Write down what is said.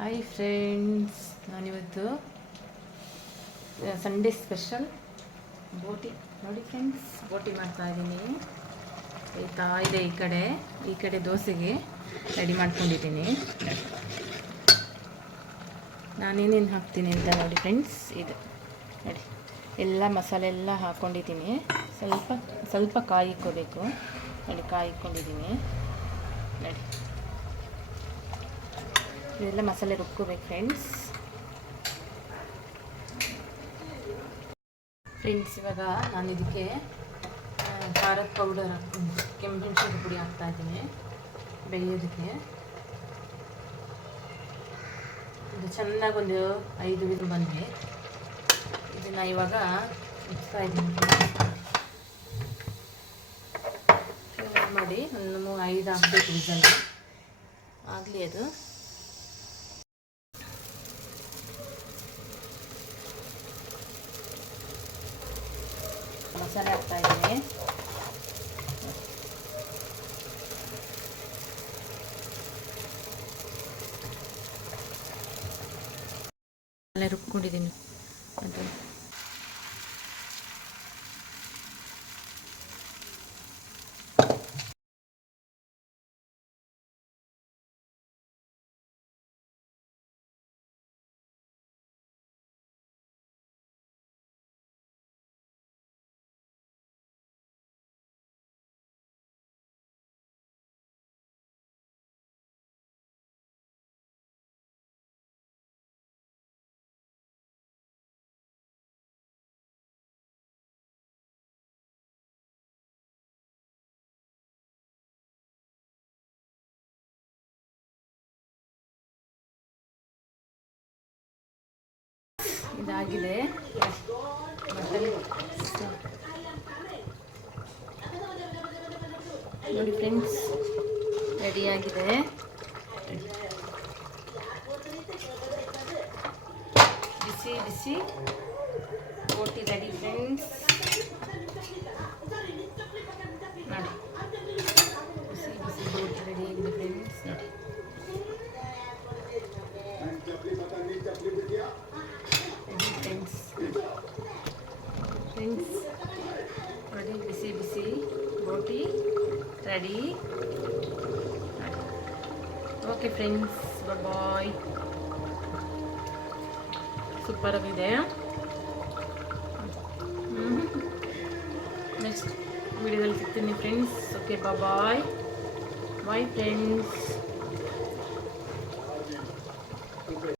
Hi friends, ನಾನಿವತ್ತು Sunday special ಬೋಟಿ ನೋಡಿ friends, ಬೋಟಿ ಮಾಡ್ತಾಯಿದ್ದೀನಿ. ಆಯ್ತಾ ಇದೆ ಈ ಕಡೆ ದೋಸೆಗೆ ರೆಡಿ ಮಾಡ್ಕೊಂಡಿದ್ದೀನಿ. ನಾನೇನೇನು ಹಾಕ್ತೀನಿ ಅಂತ ನೋಡಿ ಫ್ರೆಂಡ್ಸ್. ಇದು ನೋಡಿ, ಎಲ್ಲ ಮಸಾಲೆ ಎಲ್ಲ ಹಾಕ್ಕೊಂಡಿದ್ದೀನಿ. ಸ್ವಲ್ಪ ಕಾಯಿ ಇಕ್ಕೋಬೇಕು ನೋಡಿ, ಕಾಯಿ ಇಕ್ಕೊಂಡಿದ್ದೀನಿ ನೋಡಿ. ಇದೆಲ್ಲ ಮಸಾಲೆ ರುಬ್ಕೋಬೇಕು ಫ್ರೆಂಡ್ಸ್. ಇವಾಗ ನಾನು ಇದಕ್ಕೆ ಖಾರದ ಪೌಡರ್ ಕೆಂಪುಮೆಣಸಿನ ಪುಡಿ ಹಾಕ್ತಾಯಿದ್ದೀನಿ ಬೇಯೋದಕ್ಕೆ. ಇದು ಚೆನ್ನಾಗಿ ಒಂದು 5 ವಿಸಿಲ್ ಬಂದರೆ ಇದನ್ನು ಇವಾಗ ಮುಚ್ತಾ ಇದ್ದೀನಿ ಮಾಡಿ. ಒಂದು 5 ಹಾಕಬೇಕು ವಿಸಲ್ ಆಗಲಿ. ಅದು ಮಸಾಲೆ ಹಾಕ್ತಾಯಿದ್ದೀನಿ. ಮಸಾಲೆ ರುಬ್ಕೊಂಡಿದ್ದೀನಿ ಅದು. ಇದಾಗಿದೆ ನೋಡಿ ಫ್ರೆಂಡ್ಸ್, ರೆಡಿಯಾಗಿದೆ. ಬಿಸಿ ಬಿಸಿ ಬೋಟಿ ರೆಡಿ ಫ್ರೆಂಡ್ಸ್ ನೋಡಿ. ಬಿಸಿ ಬಿಸಿ ಬೋಟಿ ರೆಡಿ ಆಗಿದೆ ಫ್ರೆಂಡ್ಸ್ ನೋಡಿ. ಫ್ರೆಂಡ್ಸ್ ನೋಡಿ, ಬಿಸಿ ಬಿಸಿ ಬೋಟಿ ರೆಡಿ. ಓಕೆ ಫ್ರೆಂಡ್ಸ್, ಬಾಯ್. ಸೂಪರ್ ಆಗಿದೆ. ನೆಕ್ಸ್ಟ್ ವಿಡಿಯೋದಲ್ಲಿ ಸಿಗ್ತೀನಿ ಫ್ರೆಂಡ್ಸ್. Okay, bye friends.